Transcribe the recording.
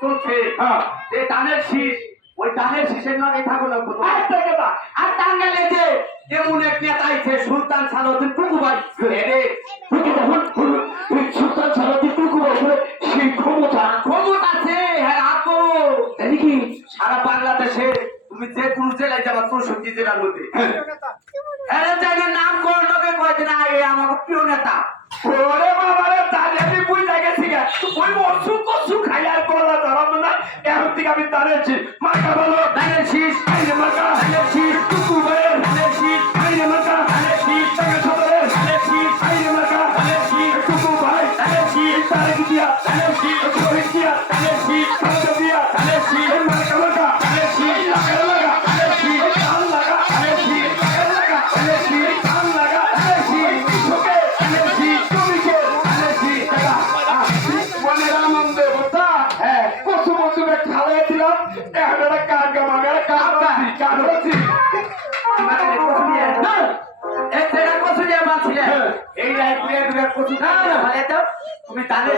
চলছে যে ধানের শীষ ওই ধানের শীষের নামে থাকো না আর টাঙ্গাইলে যে এমন এক নেতা আইছে সুলতান সালাউদ্দিন টুকু ভাই সুলতান সালাউদ্দিন টুকু ভাই সেই ক্ষমতা আছে হ্যাঁ আপো জানি কি সারা বাংলাদেশে তুমি যে কোনো জেলায় যাবা 64 জেলার মধ্যে হ্যাঁ জায়গার নাম কোন লোকে কয়দিন আগে আমাকে প্রিয় নেতা ওরে বাবা রে তাহলে আমি বুঝা গেছি গা ওই অসুখ অসুখ খাইয়ার করলা ধরাম না এখন থেকে আমি দাঁড়িয়েছি মাথা বলো ধানের শীষ আইনে মাথা ধানের শীষ টুকু ভাইয়ের ধানের শীষ আইনে মাথা ধানের শীষ টাকা সদরের ধানের শীষ আইনে মাথা ধানের শীষ টুকু ভাই ধানের শীষ তারেক দিয়া ধানের শীষ শহীদ দিয়া ধানের শীষ খাদ্য দিয়া ধানের শীষ মাথা মাথা ধানের শীষ লাগা লাগা ধানের শীষ ধান লাগা ধানের শীষ লাগা লাগা ধানের শীষ ধান লাগা ধানের শীষ ওকে ধানের শীষ কমিকে ধানের শীষ টাকা মনের আনন্দে কথা হ্যাঁ কত বছর খাওয়াই দিলাম এখন একটা কাজ গামাগার কাজ হচ্ছি তুমি তাদের